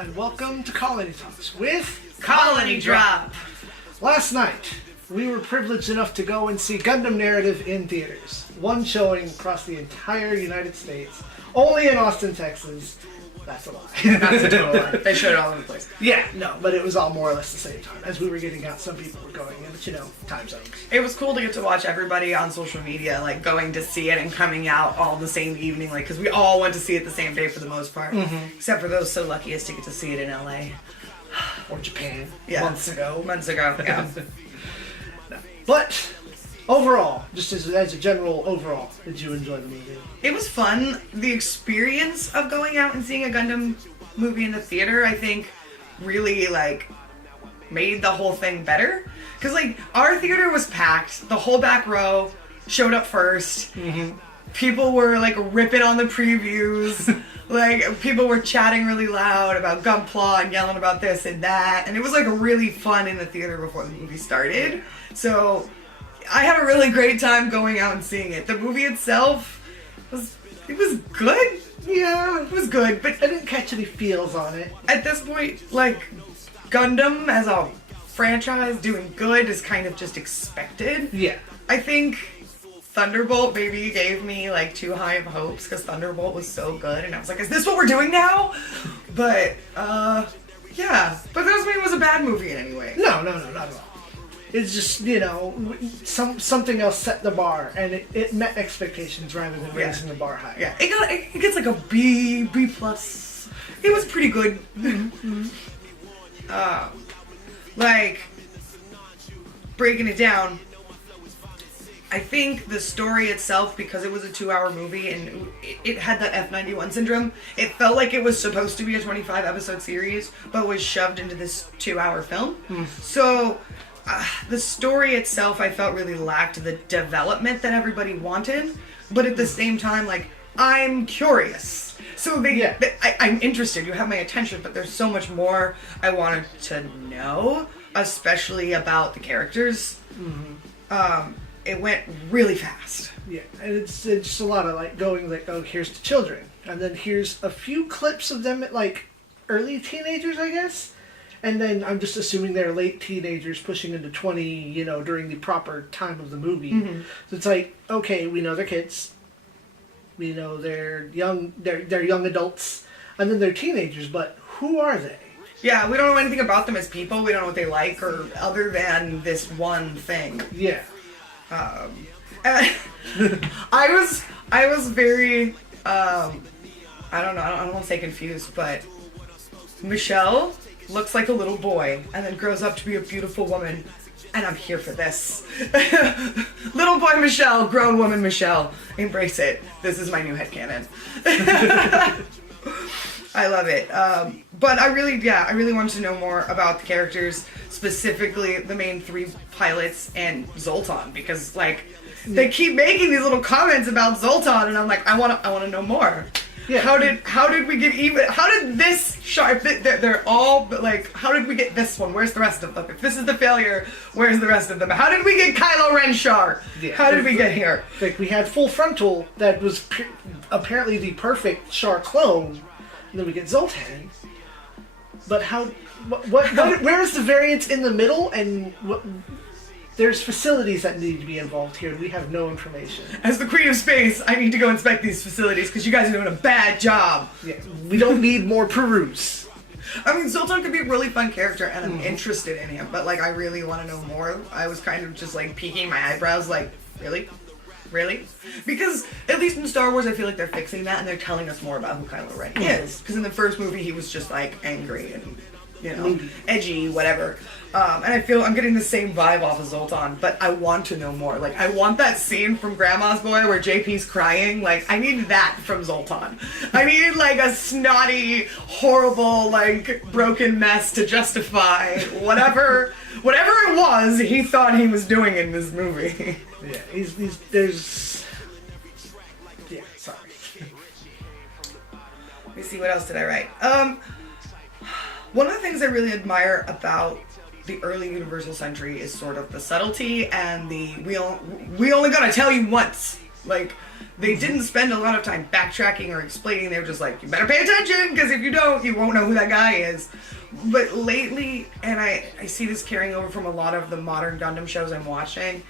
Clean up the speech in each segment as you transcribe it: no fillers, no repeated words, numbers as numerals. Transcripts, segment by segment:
and welcome to Colony Talks with Colony Drop. Last night, we were privileged enough to go and see Gundam Narrative in theaters. One showing across the entire United States, only in Austin, Texas. That's a lie. That's a total lie. They showed it all over the place. Yeah, no, but it was all more or less the same time. As we were getting out, some people were going in, but you know, time zones. It was cool to get to watch everybody on social media, like, going to see it and coming out all the same evening, like, because we all went to see it the same day for the most part. Mm-hmm. Except for those so lucky as to get to see it in LA. Or Japan. Yeah. Months ago, yeah. No. But overall, just as a general overall, did you enjoy the movie? It was fun. The experience of going out and seeing a Gundam movie in the theater, I think, really, like, made the whole thing better. Because, like, our theater was packed. The whole back row showed up first. Mm-hmm. People were, like, ripping on the previews. Like, people were chatting really loud about Gunpla and yelling about this and that. And it was, like, really fun in the theater before the movie started. So I had a really great time going out and seeing it. The movie itself was good. Yeah, it was good, but I didn't catch any feels on it. At this point, like, Gundam as a franchise doing good is kind of just expected. Yeah. I think Thunderbolt maybe gave me, like, too high of hopes because Thunderbolt was so good, and I was like, is this what we're doing now? But, yeah. But that doesn't mean it was a bad movie in any way. No, not at all. It's just, you know, something else set the bar, and it met expectations rather than raising the bar high. Yeah, it gets like a B plus. It was pretty good. Mm-hmm. Like, breaking it down, I think the story itself, because it was a 2-hour movie and it had that F91 syndrome, it felt like it was supposed to be a 25 episode series, but was shoved into this 2-hour film. So the story itself, I felt, really lacked the development that everybody wanted, but at the same time, like, I'm curious. So I'm interested. You have my attention, but there's so much more I wanted to know, especially about the characters. Mm-hmm. It went really fast. Yeah, and it's just a lot of, like, going, like, oh, here's the children, and then here's a few clips of them at, like, early teenagers, I guess. And then I'm just assuming they're late teenagers pushing into 20, you know, during the proper time of the movie. Mm-hmm. So it's like, okay, we know they're kids. We know they're young adults. And then they're teenagers, but who are they? Yeah, we don't know anything about them as people. We don't know what they like, or other than this one thing. Yeah. I was very, I don't know, I don't want to say confused, but Michelle looks like a little boy and then grows up to be a beautiful woman, and I'm here for this. Little boy Michelle, grown woman Michelle, embrace it. This is my new headcanon. I love it. But I really wanted to know more about the characters, specifically the main 3 pilots and Zoltan, because, like, they keep making these little comments about Zoltan, and I'm like, I want to know more. Yeah. How did we get even? How did this sharp? They're all like. How did we get this one? Where's the rest of them? If this is the failure, where's the rest of them? How did we get Kylo Ren Char? Yeah. How did we get here? Like, we had Full Frontal that was apparently the perfect Char clone, and then we get Zoltan. But how? What where is the variance in the middle? And what? There's facilities that need to be involved here, and we have no information. As the Queen of Space, I need to go inspect these facilities because you guys are doing a bad job. Yeah, we don't need more peruse. I mean, Zoltan could be a really fun character, and I'm interested in him, but, like, I really want to know more. I was kind of just, like, peeking my eyebrows, like, really? Really? Because, at least in Star Wars, I feel like they're fixing that, and they're telling us more about who Kylo Ren is. Because in the first movie, he was just, like, angry and, you know, edgy, whatever. And I feel I'm getting the same vibe off of Zoltan, but I want to know more. Like, I want that scene from Grandma's Boy where JP's crying. Like, I need that from Zoltan. I need, like, a snotty, horrible, like, broken mess to justify whatever it was he thought he was doing in this movie. Yeah, sorry. Let me see, what else did I write? One of the things I really admire about the early Universal Century is sort of the subtlety and the we only gotta tell you once Like, they didn't spend a lot of time backtracking or explaining. They were just like, you better pay attention, because if you don't, you won't know who that guy is. But lately, and I see this carrying over from a lot of the modern Gundam shows I'm watching,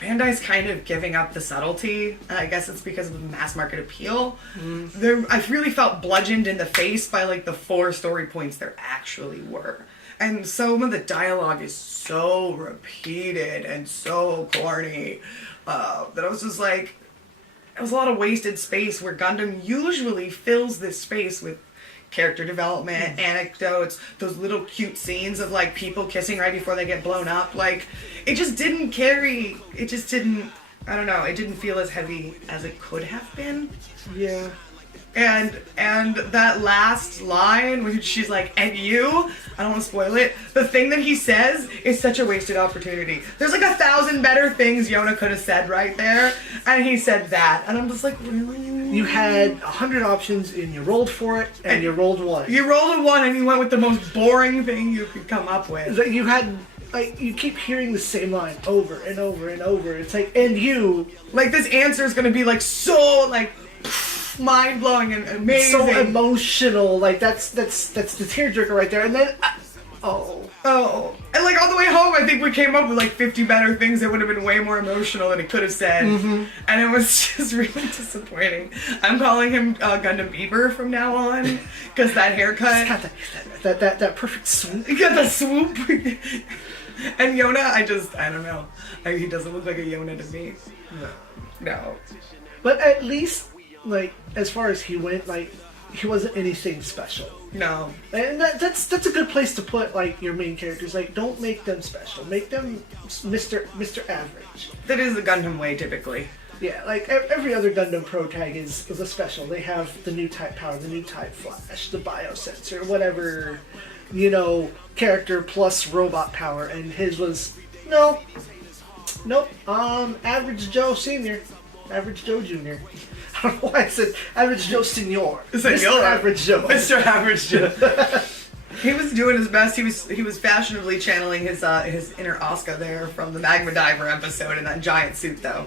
Bandai's kind of giving up the subtlety, and I guess it's because of the mass market appeal. I really felt bludgeoned in the face by like the 4 story points there actually were. And some of the dialogue is so repeated and so corny that I was just like, it was a lot of wasted space where Gundam usually fills this space with character development, anecdotes, those little cute scenes of like people kissing right before they get blown up. Like, it just didn't carry, it just didn't, I don't know, it didn't feel as heavy as it could have been. Yeah. And that last line when she's like, and you, I don't want to spoil it, the thing that he says is such a wasted opportunity. There's like 1,000 better things Yona could have said right there, and he said that, and I'm just like, really? You had 100 options and you rolled for it, and you rolled one. You rolled a 1 and you went with the most boring thing you could come up with. That you had, like, you keep hearing the same line over and over and over. It's like, and you. Like, this answer is gonna be like so like mind blowing and amazing, so emotional. Like that's the tearjerker right there. And then, and like on the way home, I think we came up with like 50 better things that would have been way more emotional than he could have said, and it was just really disappointing. I'm calling him Gundam Bieber from now on because that haircut, that perfect swoop. He got the swoop. And Yona, I don't know. He doesn't look like a Yona to me. No. But at least, like, as far as he went, like, he wasn't anything special. No. And that's a good place to put, like, your main characters. Like, don't make them special. Make them Mr. Average. That is the Gundam way, typically. Yeah, like, every other Gundam Pro tag is a special. They have the new type power, the new type flash, the biosensor, whatever, character plus robot power. And his was, nope, Average Joe Sr., Average Joe Jr. I don't know why I said Average Joe Senior. Mr. Average Joe. Mr. Average Joe. He was doing his best. He was fashionably channeling his inner Asuka there from the Magma Diver episode in that giant suit, though.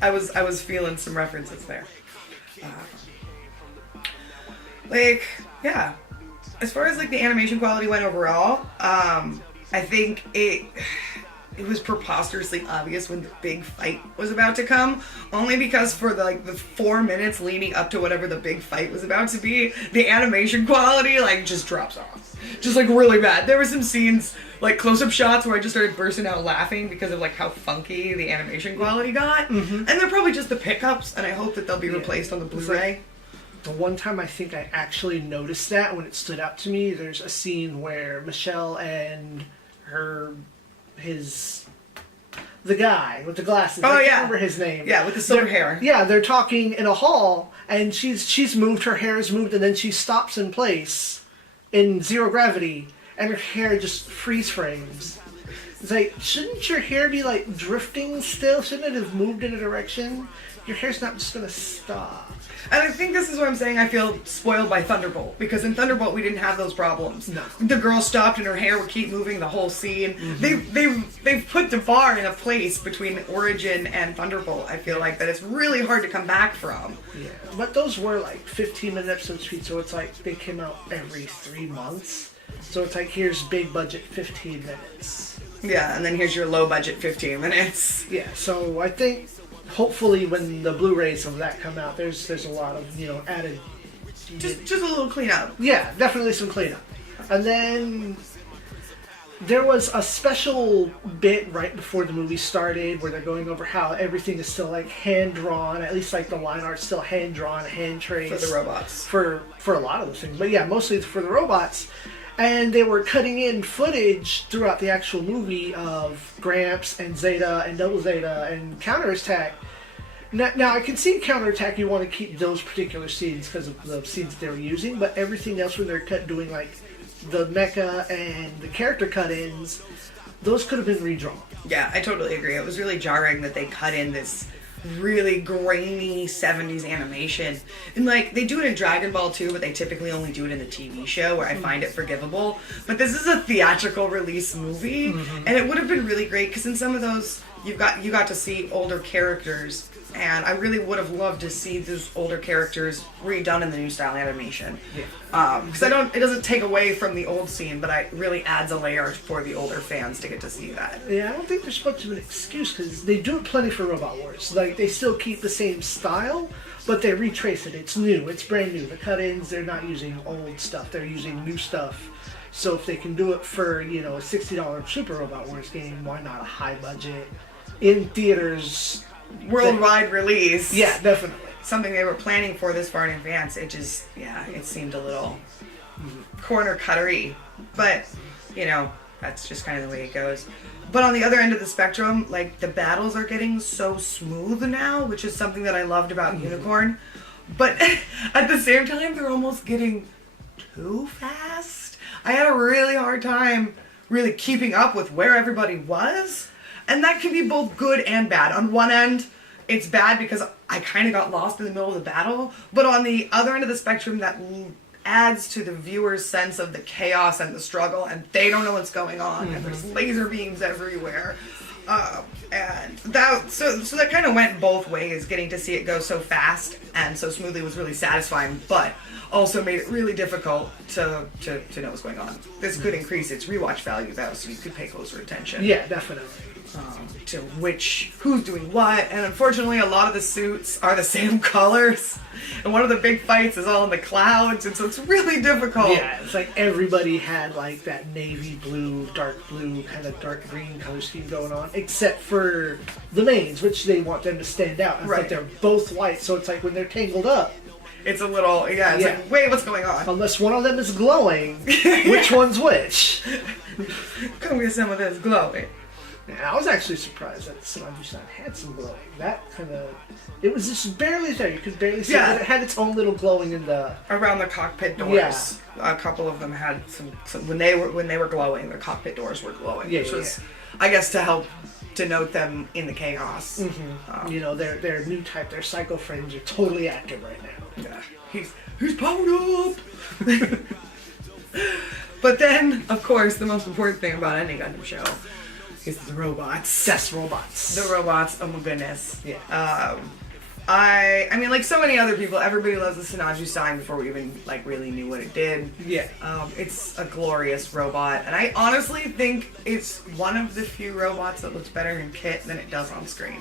I was feeling some references there. Yeah. As far as like the animation quality went overall, I think it was preposterously obvious when the big fight was about to come, only because for the 4 minutes leading up to whatever the big fight was about to be, the animation quality like just drops off. Just like really bad. There were some scenes, like close-up shots, where I just started bursting out laughing because of like how funky the animation quality got. And they're probably just the pickups, and I hope that they'll be replaced on the Blu-ray. The one time I think I actually noticed that when it stood out to me, there's a scene where Michelle and the guy with the glasses. I can't remember his name. Yeah, with the silver hair. Yeah, they're talking in a hall, and she's moved, her hair is moved, and then she stops in place in zero gravity, and her hair just freeze frames. It's like, shouldn't your hair be like drifting still? Shouldn't it have moved in a direction? Your hair's not just gonna stop. And I think this is what I'm saying. I feel spoiled by Thunderbolt, because in Thunderbolt we didn't have those problems. No. The girl stopped and her hair would keep moving the whole scene. They've put the bar in a place between Origin and Thunderbolt. I feel like that it's really hard to come back from. Yeah, but those were like 15-minute episodes each, so it's like they came out every 3 months. So it's like, here's big budget 15 minutes. Yeah, and then here's your low budget 15 minutes. Yeah, so I think hopefully when the Blu-rays of that come out, there's a lot of added. Just a little cleanup. Yeah, definitely some cleanup. And then there was a special bit right before the movie started where they're going over how everything is still like hand drawn. At least like the line art's still hand drawn, hand traced For the robots. For a lot of the things, but yeah, mostly for the robots. And they were cutting in footage throughout the actual movie of Gramps and Zeta and Double Zeta and Counterattack. Now I can see Counterattack, you want to keep those particular scenes because of the scenes they were using, but everything else when they're doing like the mecha and the character cut-ins, those could have been redrawn. Yeah, I totally agree. It was really jarring that they cut in this really grainy 70s animation. And like, they do it in Dragon Ball too, but they typically only do it in the TV show, where I find it forgivable. But this is a theatrical release movie, and it would have been really great, because in some of those you got to see older characters, and I really would have loved to see those older characters redone in the new style animation. Yeah. Because it doesn't take away from the old scene, but it really adds a layer for the older fans to get to see that. Yeah, I don't think there's much of an excuse because they do it plenty for Robot Wars. Like, they still keep the same style, but they retrace it. It's new. It's brand new. The cut-ins, they're not using old stuff. They're using new stuff. So if they can do it for, you know, a $60 Super Robot Wars game, why not a high budget in theaters Worldwide release. Yeah, definitely. Something they were planning for this far in advance. It just, it seemed a little corner cuttery. But, you know, that's just kind of the way it goes. But on the other end of the spectrum, like, the battles are getting so smooth now, which is something that I loved about Unicorn. But at the same time, they're almost getting too fast. I had a really hard time really keeping up with where everybody was. And that can be both good and bad. On one end, it's bad because I kind of got lost in the middle of the battle. But on the other end of the spectrum, that adds to the viewer's sense of the chaos and the struggle, and they don't know what's going on, and there's laser beams everywhere. And that, so that kind of went both ways. Getting to see it go so fast and so smoothly was really satisfying, but also made it really difficult to know what's going on. This could increase its rewatch value though, so you could pay closer attention. Yeah, definitely. To who's doing what, and unfortunately a lot of the suits are the same colors, and one of the big fights is all in the clouds, and so it's really difficult. Yeah, it's like everybody had like that navy blue, dark blue, kind of dark green color scheme going on, except for the mains, which they want them to stand out. Right. But they're both white, so it's like when they're tangled up, It's a little, it's like, wait, what's going on? unless one of them is glowing, which one's which? Come get some of this glowing. Yeah, I was actually surprised that Sinanju-san had some glowing. That kind of, it was just barely there. You could barely see that it had its own little glowing in the around the cockpit doors. Yeah. A couple of them had some when they were glowing. The cockpit doors were glowing, which was, I guess, to help denote them in the chaos. You know, their new type, their psycho frames are totally active right now. Yeah, he's powered up. But then, of course, the most important thing about any Gundam show is the robots. Yes, robots. The robots, oh my goodness. Yeah. I mean, like so many other people, everybody loves the Sinanju sign before we even, like, really knew what it did. Yeah. It's a glorious robot, and I honestly think it's one of the few robots that looks better in kit than it does on screen.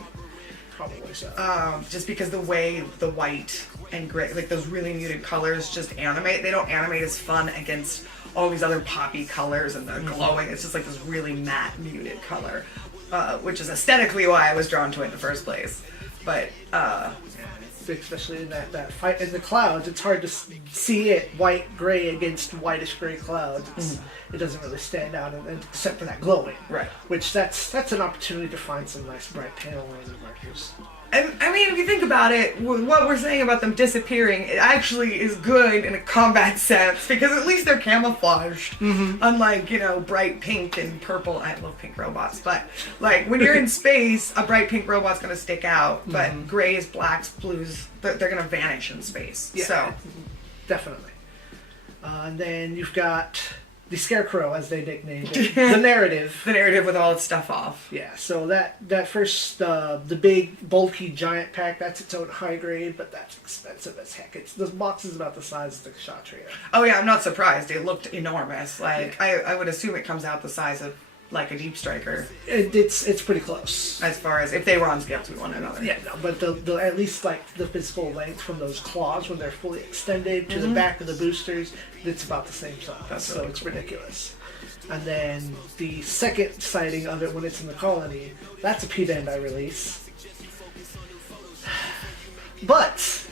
Probably so. Just because the way the white and gray, like those really muted colors just animate, they don't animate as fun against all these other poppy colors and the glowing. It's just like this really matte, muted color, which is aesthetically why I was drawn to it in the first place. But especially in that fight in the clouds, it's hard to see it white gray against whitish gray clouds. It doesn't really stand out, except for that glowing. Right. Which that's an opportunity to find some nice bright panel and markers. And I mean, if you think about it, what we're saying about them disappearing, it actually is good in a combat sense, because at least they're camouflaged. Unlike, you know, bright pink and purple. I love pink robots, but like when you're in space, a bright pink robot's gonna stick out, but grays, blacks, blues, they're gonna vanish in space. Yeah, so definitely. And then you've got the Scarecrow, as they nicknamed it. The narrative. The narrative with all its stuff off. Yeah, so that first, the big, bulky giant pack, that's its own high grade, but that's expensive as heck. The box is about the size of the Kshatriya. Oh yeah, I'm not surprised. It looked enormous. Like, I would assume it comes out the size of, like, a Deep Striker. It's pretty close. As far as if they were on scale to one another. Yeah, no, but the at least, like, the physical length from those claws when they're fully extended to the back of the boosters, it's about the same size. That's really it's ridiculous. And then the second sighting of it when it's in the colony, that's a P-Bandai release. But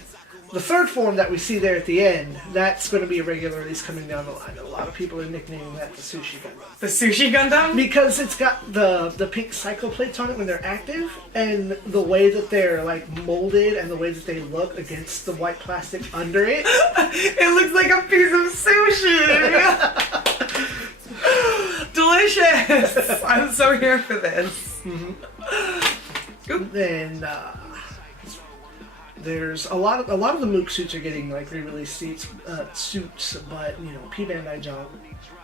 the third form that we see there at the end, that's going to be a regular release coming down the line. A lot of people are nicknaming that the Sushi Gundam. The Sushi Gundam? Because it's got the pink cycle plates on it when they're active, and the way that they're like molded and the way that they look against the white plastic under it. It looks like a piece of sushi! Delicious! I'm so here for this. And there's a lot of the Mook suits are getting like re-released suits, but you know, P-Bandai junk,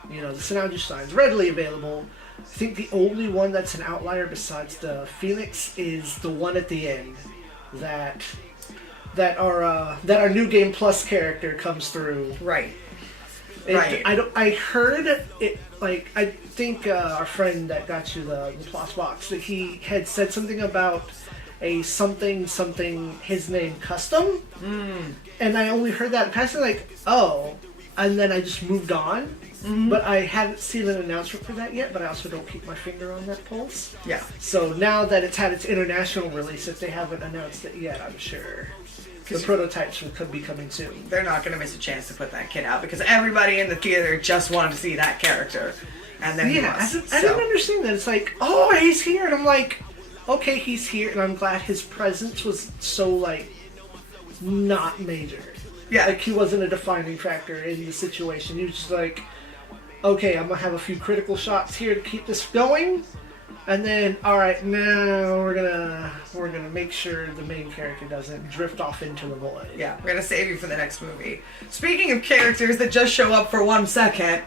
you know, the Sinanju sign's readily available. I think the only one that's an outlier besides the Phoenix is the one at the end that our new game plus character comes through. Right. Right. I heard it, like, I think our friend that got you the plus box, that he had said something about a something his name custom, and I only heard that passing, like, oh, and then I just moved on. But I haven't seen an announcement for that yet, but I also don't keep my finger on that pulse. Yeah. So now that it's had its international release, if they haven't announced it yet, I'm sure the prototypes could be coming soon. They're not going to miss a chance to put that kid out because everybody in the theater just wanted to see that character. And then I didn't understand that. It's like, oh, he's here. And I'm like, okay, he's here. And I'm glad his presence was so, like, not major. Yeah. Like, he wasn't a defining factor in the situation. He was just like, okay, I'm going to have a few critical shots here to keep this going. And then, all right, now we're gonna make sure the main character doesn't drift off into the void. Yeah, we're gonna save you for the next movie. Speaking of characters that just show up for 1 second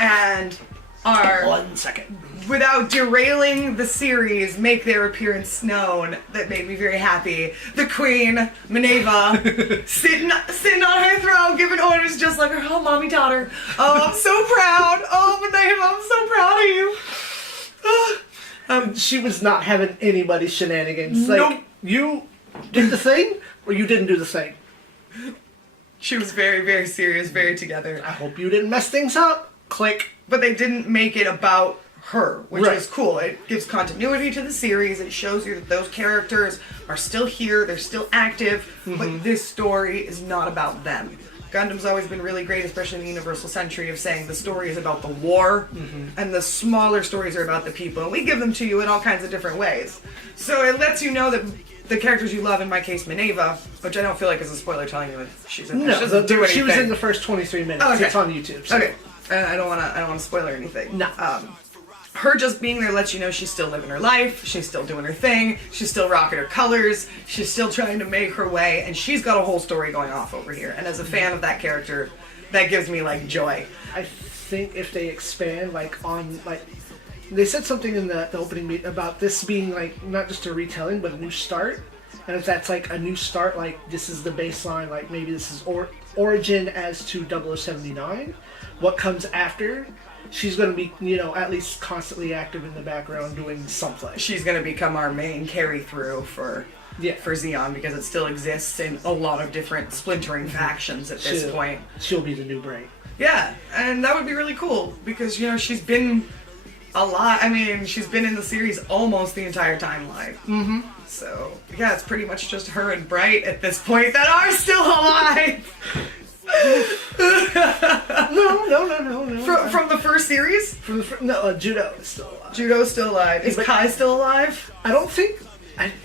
and are 1 second, without derailing the series, make their appearance known, that made me very happy. The Queen, Mineva, sitting on her throne, giving orders just like her whole mommy taught her. Oh, I'm so proud. Oh, Mineva, I'm so proud of you. She was not having anybody's shenanigans. Nope. Like, you did the thing, or you didn't do the thing. She was very, very serious, very together. I hope you didn't mess things up. Click. But they didn't make it about her, which Right. is cool. It gives continuity to the series. It shows you that those characters are still here, they're still active, but this story is not about them. Gundam's always been really great, especially in the Universal Century, of saying the story is about the war, and the smaller stories are about the people. And we give them to you in all kinds of different ways. So it lets you know that the characters you love, in my case, Mineva, which I don't feel like is a spoiler telling you that she's in there. She doesn't do anything. She was in the first 23 minutes. Okay. It's on YouTube. So. Okay. And I don't wanna spoil her anything. No. Her just being there lets you know she's still living her life, she's still doing her thing, she's still rocking her colors, she's still trying to make her way, and she's got a whole story going off over here. And as a fan of that character, that gives me, like, joy. I think if they expand, like, on, like, they said something in the opening meet about this being, like, not just a retelling, but a new start. And if that's, like, a new start, like, this is the baseline, like, maybe this is origin as to 0079, what comes after, she's going to be, you know, at least constantly active in the background doing something. She's going to become our main carry-through for ZEON, because it still exists in a lot of different splintering factions at this point. She'll be the new brain. Yeah, and that would be really cool, because, you know, she's been a lot. I mean, she's been in the series almost the entire timeline. So, yeah, it's pretty much just her and Bright at this point that are still alive. No. From the first series? Judo is still alive. Judo's still alive. Is Kai still alive? I don't think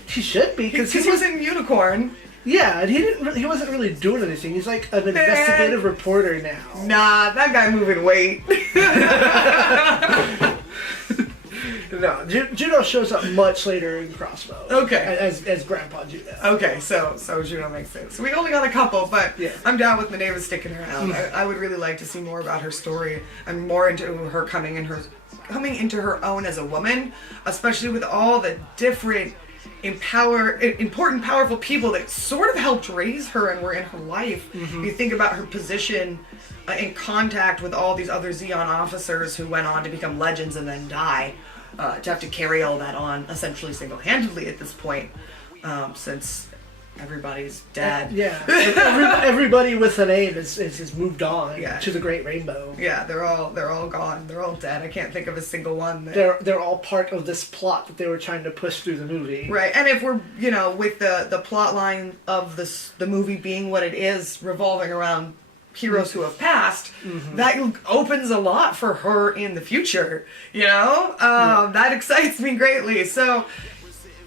he should be, because he was in Unicorn. Yeah, and he wasn't really doing anything. He's like an investigative reporter now. Nah, that guy moving weight. No, Judo shows up much later in Crossbow. Okay. As Grandpa Judo. Okay, so Judo makes sense. We only got a couple, but yeah. I'm down with Mineva sticking around. I would really like to see more about her story. I'm more into her coming into her own as a woman, especially with all the different important, powerful people that sort of helped raise her and were in her life. You think about her position in contact with all these other ZEON officers who went on to become legends and then die. To have to carry all that on essentially single-handedly at this point, since everybody's dead. Yeah, everybody with a name has moved on to the Great Rainbow. Yeah, they're all gone. They're all dead. I can't think of a single one. They're all part of this plot that they were trying to push through the movie. Right, and if we're with the plot line of the movie being what it is, revolving around heroes who have passed, that opens a lot for her in the future, that excites me greatly. So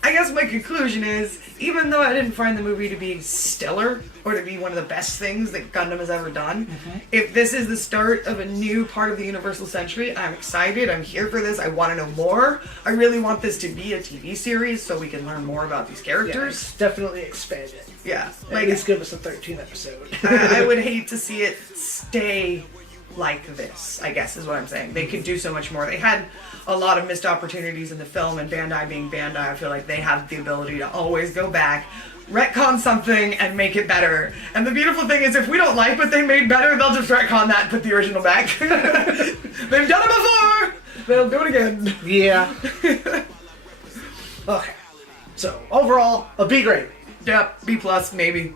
I guess my conclusion is, even though I didn't find the movie to be stellar or to be one of the best things that Gundam has ever done, if this is the start of a new part of the Universal Century, I'm excited. I'm here for this. I want to know more. I really want this to be a TV series so we can learn more about these characters. Yeah, definitely expand it. Yeah. At least give us a 13 episode. I would hate to see it stay like this, I guess is what I'm saying. They could do so much more. They had a lot of missed opportunities in the film, and Bandai being Bandai, I feel like they have the ability to always go back, retcon something, and make it better. And the beautiful thing is, if we don't like what they made better, they'll just retcon that and put the original back. They've done it before! They'll do it again. Yeah. Okay. So, overall, a B grade. Yep, B+, maybe.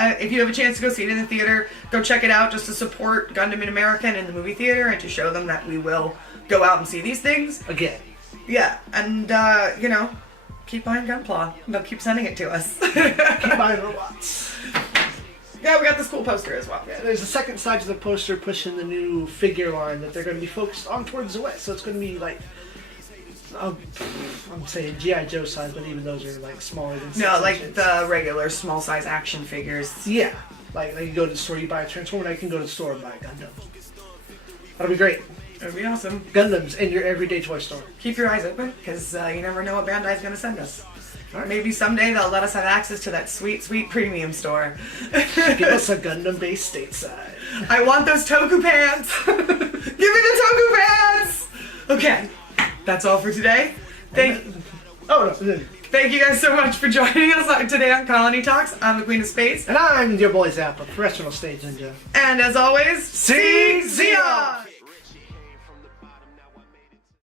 If you have a chance to go see it in the theater, go check it out just to support Gundam in America and in the movie theater, and to show them that we will go out and see these things. Again. Yeah, and, you know, keep buying Gunpla. They'll keep sending it to us. Keep buying robots. Yeah, we got this cool poster as well. Yeah, there's a second side to the poster pushing the new figure line that they're going to be focused on towards the west. So it's going to be like, I'm saying G.I. Joe size, but even those are like smaller than 6 No, like inches. the regular small size action figures. Yeah. Like you go to the store, you buy a Transformer, and I can go to the store and buy a Gundam. That'll be great. That'd be awesome. Gundams in your everyday toy store. Keep your eyes open, because you never know what Bandai's going to send us. All right. Maybe someday they'll let us have access to that sweet, sweet premium store. Give us a Gundam-based stateside. I want those Toku pants! Give me the Toku pants! Okay, that's all for today. Thank you guys so much for joining us today on Colony Talks. I'm the Queen of Space. And I'm your boy Zappa, professional stage ninja. And as always, SIEG ZEON!